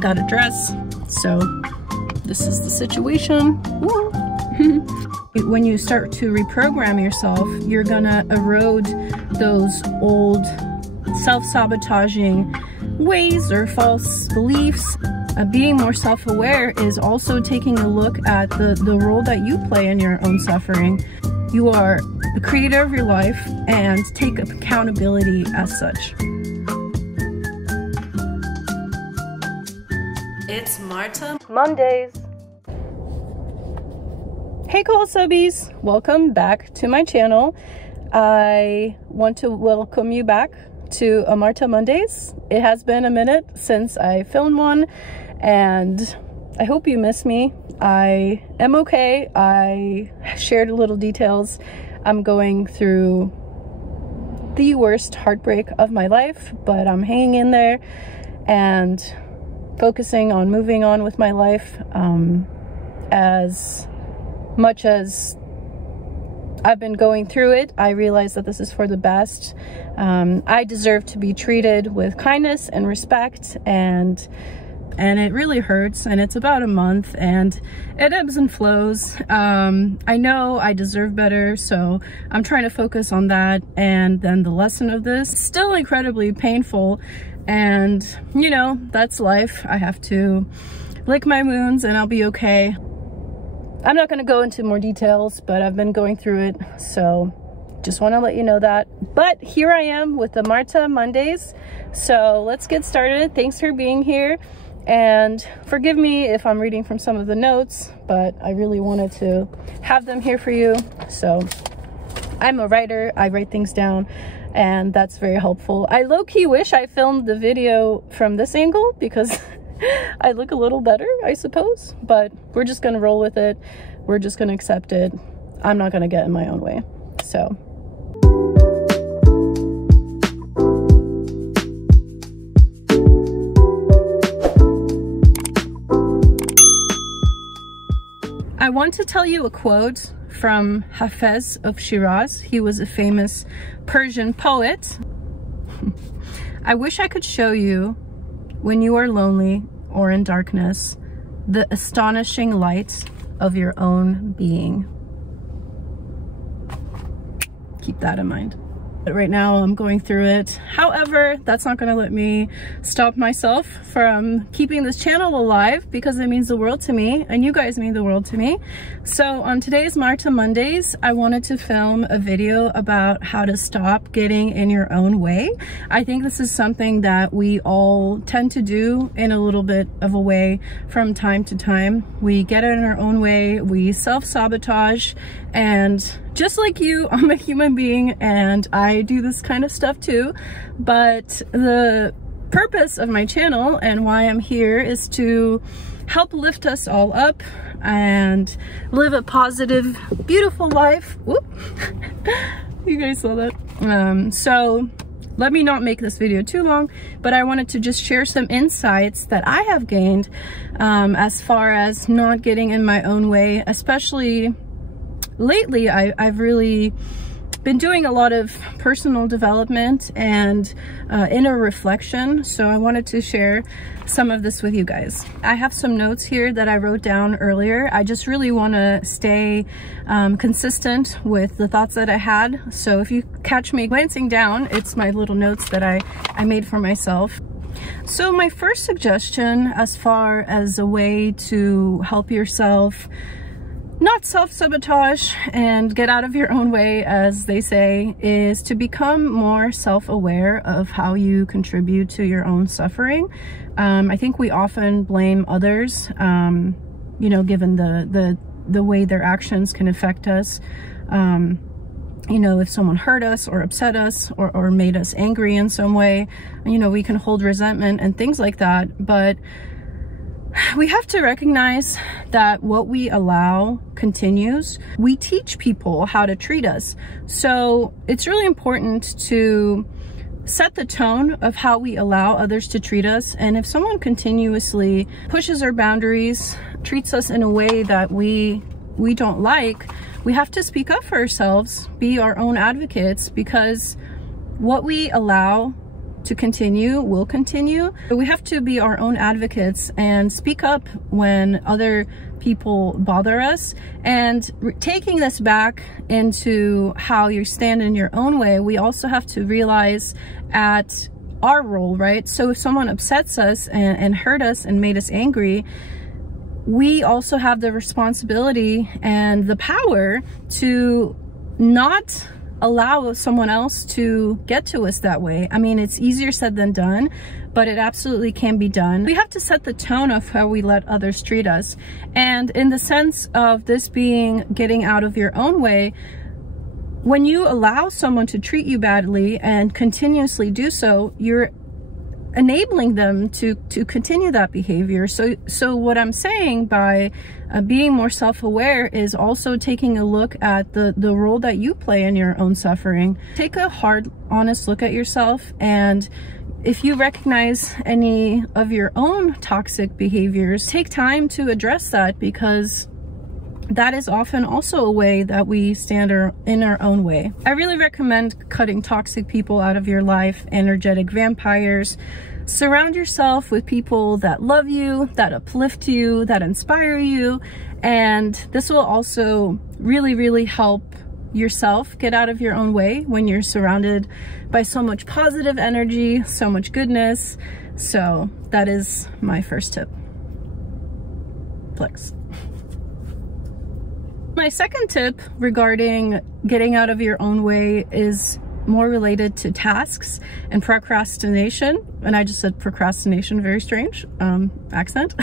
Got a dress, so this is the situation. When you start to reprogram yourself, you're gonna erode those old self-sabotaging ways or false beliefs. Being more self-aware is also taking a look at the role that you play in your own suffering. You are the creator of your life, and take accountability as such. It's Marta Mondays. Hey KoalaSubbies, welcome back to my channel. I want to welcome you back to a Marta Mondays. It has been a minute since I filmed one, and I hope you miss me. I am okay. I shared a little details. I'm going through the worst heartbreak of my life, but I'm hanging in there and focusing on moving on with my life. As much as I've been going through it, I realize that this is for the best. I deserve to be treated with kindness and respect, and it really hurts, and it's about a month, and it ebbs and flows. I know I deserve better, so I'm trying to focus on that. And then the lesson of this is still incredibly painful, and you know, that's life. I have to lick my wounds and I'll be okay. I'm not going to go into more details, but I've been going through it, so just want to let you know that. But here I am with the Marta Mondays, so let's get started. Thanks for being here, and forgive me if I'm reading from some of the notes, but I really wanted to have them here for you. So I'm a writer, I write things down, and that's very helpful. I low-key wish I filmed the video from this angle because I look a little better, I suppose, but we're just gonna roll with it. We're just gonna accept it. I'm not gonna get in my own way. So I want to tell you a quote from Hafez of Shiraz. He was a famous Persian poet. I wish I could show you, when you are lonely or in darkness, the astonishing light of your own being. Keep that in mind. But right now I'm going through it. However, that's not going to let me stop myself from keeping this channel alive, because it means the world to me, and you guys mean the world to me. So on today's Marta Mondays, I wanted to film a video about how to stop getting in your own way. I think this is something that we all tend to do in a little bit of a way from time to time. We get in our own way, we self-sabotage, and just like you, I'm a human being and I do this kind of stuff too. But the purpose of my channel and why I'm here is to help lift us all up and live a positive, beautiful life. Whoop. You guys saw that. So let me not make this video too long, but I wanted to just share some insights that I have gained as far as not getting in my own way. Especially lately, I've really been doing a lot of personal development and inner reflection, so I wanted to share some of this with you guys. I have some notes here that I wrote down earlier. I just really want to stay consistent with the thoughts that I had, so if you catch me glancing down, it's my little notes that I made for myself. So my first suggestion, as far as a way to help yourself not self-sabotage and get out of your own way, as they say, is to become more self-aware of how you contribute to your own suffering. I think we often blame others, you know, given the way their actions can affect us. You know, if someone hurt us or upset us or made us angry in some way, you know, we can hold resentment and things like that. But we have to recognize that what we allow continues. We teach people how to treat us. So it's really important to set the tone of how we allow others to treat us. And if someone continuously pushes our boundaries, treats us in a way that we don't like, we have to speak up for ourselves, be our own advocates, because what we allow to continue will continue. We have to be our own advocates and speak up when other people bother us. And taking this back into how you stand in your own way, we also have to realize at our role, right? So if someone upsets us and hurt us and made us angry, we also have the responsibility and the power to not allow someone else to get to us that way. I mean, it's easier said than done, but it absolutely can be done. We have to set the tone of how we let others treat us. And in the sense of this being getting out of your own way, when you allow someone to treat you badly and continuously do so, you're enabling them to continue that behavior. So what I'm saying by being more self-aware is also taking a look at the role that you play in your own suffering. Take a hard, honest look at yourself, and if you recognize any of your own toxic behaviors, take time to address that, because that is often also a way that we stand in our own way. I really recommend cutting toxic people out of your life, energetic vampires. Surround yourself with people that love you, that uplift you, that inspire you, and this will also really, really help yourself get out of your own way when you're surrounded by so much positive energy, so much goodness. So that is my first tip. Flex. My second tip regarding getting out of your own way is more related to tasks and procrastination. And I just said procrastination, very strange accent.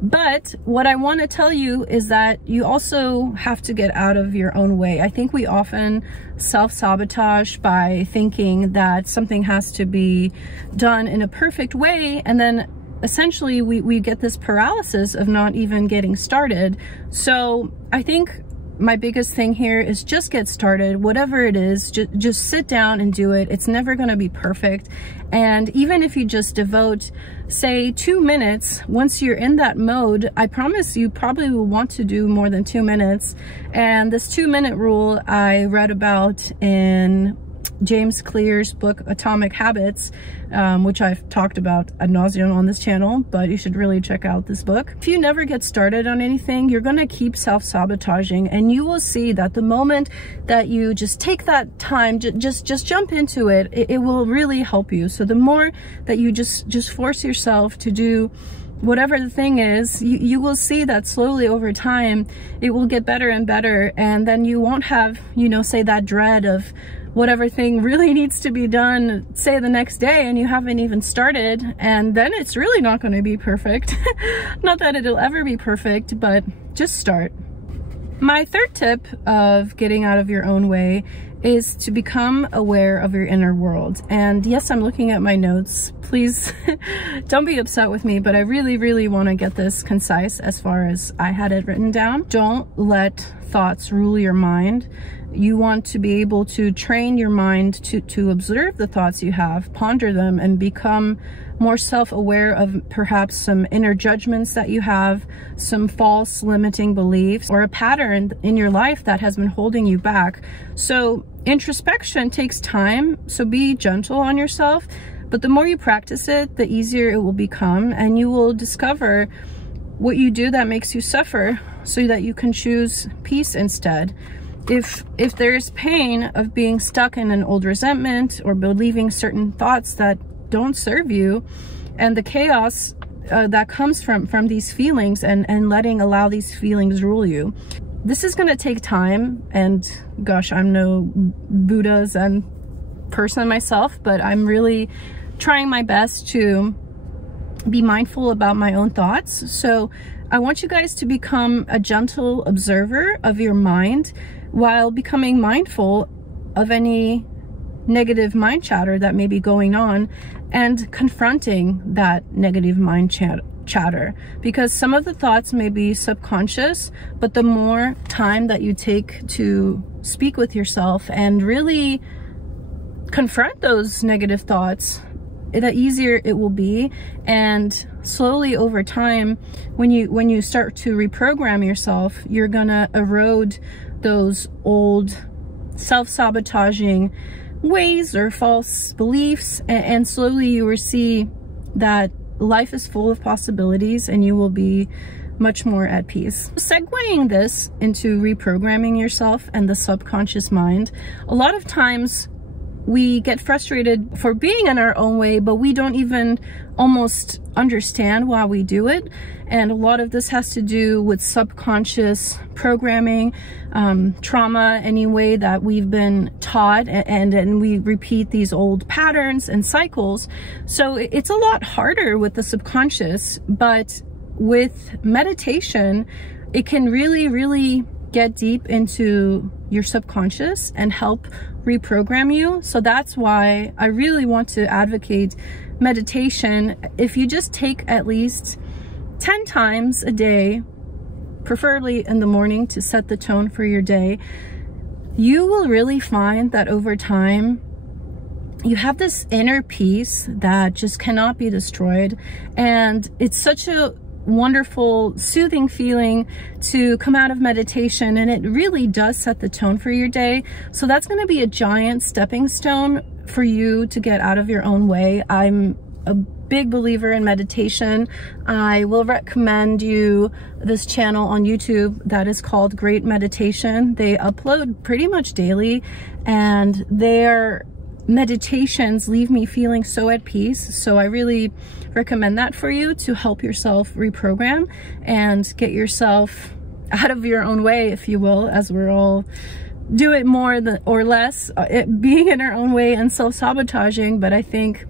But what I want to tell you is that you also have to get out of your own way. I think we often self-sabotage by thinking that something has to be done in a perfect way, and then essentially we get this paralysis of not even getting started. So I think my biggest thing here is just get started. Whatever it is, just sit down and do it. It's never going to be perfect. And even if you just devote, say, 2 minutes, once you're in that mode, I promise you probably will want to do more than 2 minutes. And this 2-minute rule I read about in James Clear's book Atomic Habits, which I've talked about ad nauseum on this channel, but you should really check out this book. If you never get started on anything, you're going to keep self-sabotaging, and you will see that the moment that you just take that time, just jump into it, it will really help you. So the more that you just force yourself to do whatever the thing is, you will see that slowly over time it will get better and better, and then you won't have, you know, say that dread of whatever thing really needs to be done, say the next day, and you haven't even started, and then it's really not going to be perfect. Not that it'll ever be perfect, but just start. My third tip of getting out of your own way is to become aware of your inner world. And yes, I'm looking at my notes. Please don't be upset with me, but I really, really want to get this concise as far as I had it written down. Don't let thoughts rule your mind. You want to be able to train your mind to observe the thoughts you have, ponder them, and become more self-aware of perhaps some inner judgments that you have, some false limiting beliefs, or a pattern in your life that has been holding you back. So introspection takes time, so be gentle on yourself, but the more you practice it, the easier it will become, and you will discover what you do that makes you suffer so that you can choose peace instead. If there's pain of being stuck in an old resentment or believing certain thoughts that don't serve you, and the chaos that comes from these feelings, and allow these feelings rule you, this is going to take time. And gosh, I'm no Buddha Zen person myself, but I'm really trying my best to be mindful about my own thoughts. So I want you guys to become a gentle observer of your mind while becoming mindful of any negative mind chatter that may be going on, and confronting that negative mind chatter, because some of the thoughts may be subconscious, but the more time that you take to speak with yourself and really confront those negative thoughts, the easier it will be. And slowly over time, when you start to reprogram yourself, you're gonna erode those old self-sabotaging ways or false beliefs, and slowly you will see that life is full of possibilities and you will be much more at peace. Segueing this into reprogramming yourself and the subconscious mind, a lot of times we get frustrated for being in our own way, but we don't even almost understand why we do it. And a lot of this has to do with subconscious programming, trauma, any way that we've been taught, and we repeat these old patterns and cycles. So it's a lot harder with the subconscious, but with meditation, it can really get deep into your subconscious and help reprogram you. So that's why I really want to advocate meditation. If you just take at least 10 times a day, preferably in the morning, to set the tone for your day, you will really find that over time you have this inner peace that just cannot be destroyed. And it's such a wonderful, soothing feeling to come out of meditation, and it really does set the tone for your day. So that's going to be a giant stepping stone for you to get out of your own way. I'm a big believer in meditation. I will recommend you this channel on YouTube that is called Great Meditation. They upload pretty much daily, and their meditations leave me feeling so at peace. So I really recommend that for you to help yourself reprogram and get yourself out of your own way, if you will, as we're all do it more or less, being in our own way and self-sabotaging. But I think,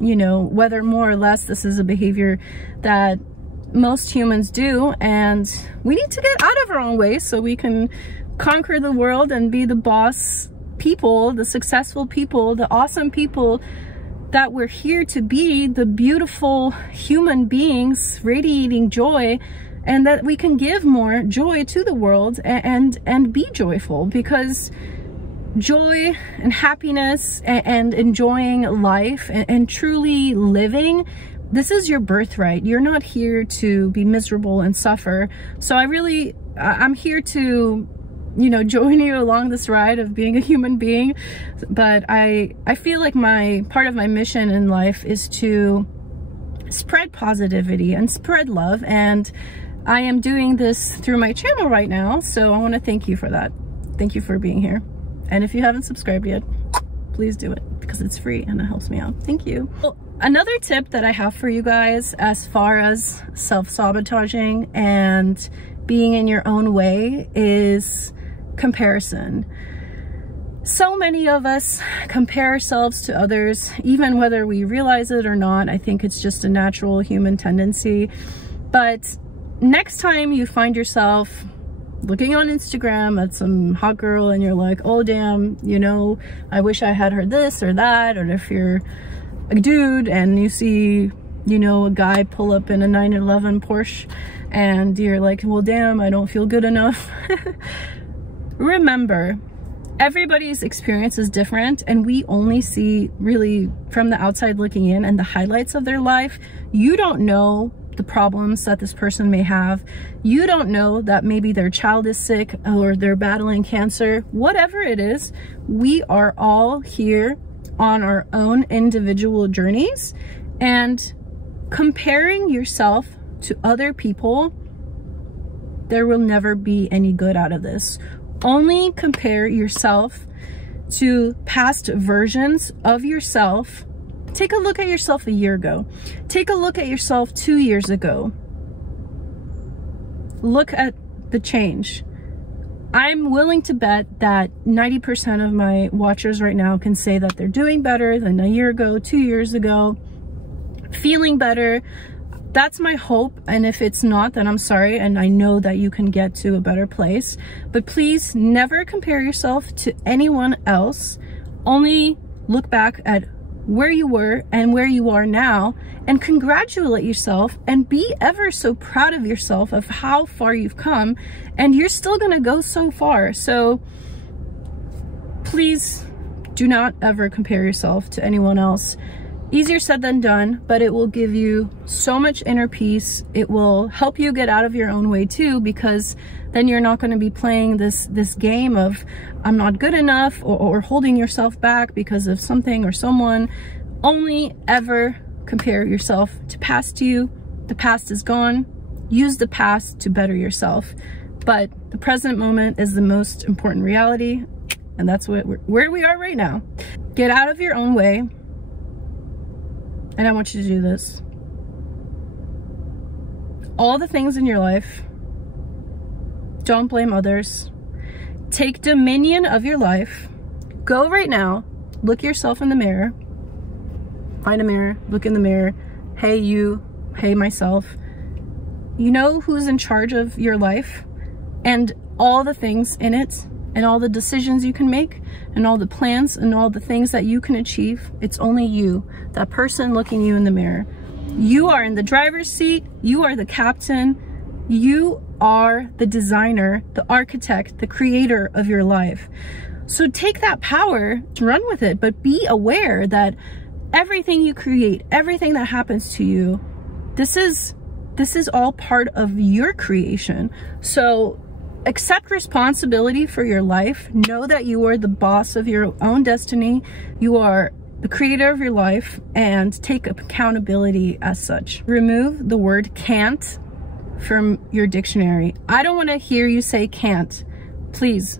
you know, whether more or less, this is a behavior that most humans do, and we need to get out of our own way so we can conquer the world and be the boss people, the successful people, the awesome people that we're here to be, the beautiful human beings radiating joy, and that we can give more joy to the world and be joyful, because joy and happiness and enjoying life and truly living, this is your birthright. You're not here to be miserable and suffer. So I'm here to, you know, join you along this ride of being a human being. But I feel like part of my mission in life is to spread positivity and spread love, and I am doing this through my channel right now. So I want to thank you for that. Thank you for being here. And if you haven't subscribed yet, please do it, because it's free and it helps me out. Thank you. Well, another tip that I have for you guys as far as self-sabotaging and being in your own way is comparison. So many of us compare ourselves to others, even whether we realize it or not. I think it's just a natural human tendency. But next time you find yourself looking on Instagram at some hot girl and you're like, oh damn, you know, I wish I had heard this or that. Or if you're a dude and you see, you know, a guy pull up in a 911 Porsche and you're like, well damn, I don't feel good enough. Remember, everybody's experience is different, and we only see really from the outside looking in and the highlights of their life. You don't know the problems that this person may have. You don't know that maybe their child is sick or they're battling cancer. Whatever it is, we are all here on our own individual journeys, and comparing yourself to other people, there will never be any good out of this. Only compare yourself to past versions of yourself. Take a look at yourself a year ago. Take a look at yourself 2 years ago. Look at the change. I'm willing to bet that 90% of my watchers right now can say that they're doing better than a year ago, 2 years ago, feeling better. That's my hope, and if it's not, then I'm sorry, and I know that you can get to a better place. But please never compare yourself to anyone else. Only look back at where you were and where you are now, and congratulate yourself and be ever so proud of yourself of how far you've come, and you're still gonna go so far. So please do not ever compare yourself to anyone else. Easier said than done, but it will give you so much inner peace. It will help you get out of your own way too, because then you're not going to be playing this game of I'm not good enough, or holding yourself back because of something or someone. Only ever compare yourself to past you. The past is gone. Use the past to better yourself. But the present moment is the most important reality, and that's where we are right now. Get out of your own way. And I want you to do this. All the things in your life, don't blame others. Take dominion of your life. Go right now, look yourself in the mirror. Find a mirror, look in the mirror. Hey you, hey myself. You know who's in charge of your life and all the things in it, and all the decisions you can make, and all the plans and all the things that you can achieve. It's only you, that person looking you in the mirror. You are in the driver's seat. You are the captain. You are the designer, the architect, the creator of your life. So take that power, run with it, but be aware that everything you create, everything that happens to you, this is all part of your creation. So accept responsibility for your life. Know that you are the boss of your own destiny. You are the creator of your life, and take accountability as such. Remove the word can't from your dictionary. I don't want to hear you say can't. Please.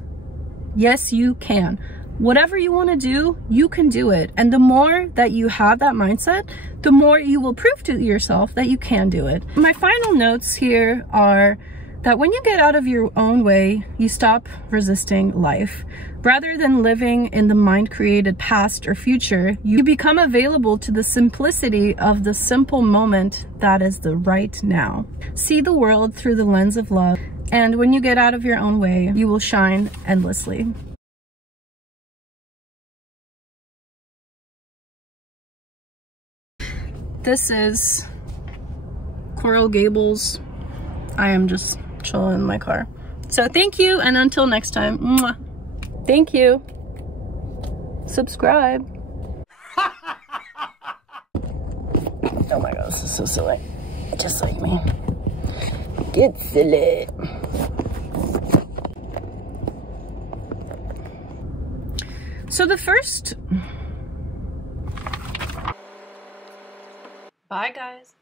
Yes, you can. Whatever you want to do, you can do it. And the more that you have that mindset, the more you will prove to yourself that you can do it. My final notes here are that when you get out of your own way, you stop resisting life. Rather than living in the mind-created past or future, you become available to the simplicity of the simple moment that is the right now. See the world through the lens of love, and when you get out of your own way, you will shine endlessly. This is Coral Gables. I am just chilling in my car. So thank you, and until next time. Mwah. Thank you. Subscribe. Oh my god, this is so silly. Just like me. Get silly. So the first... Bye guys.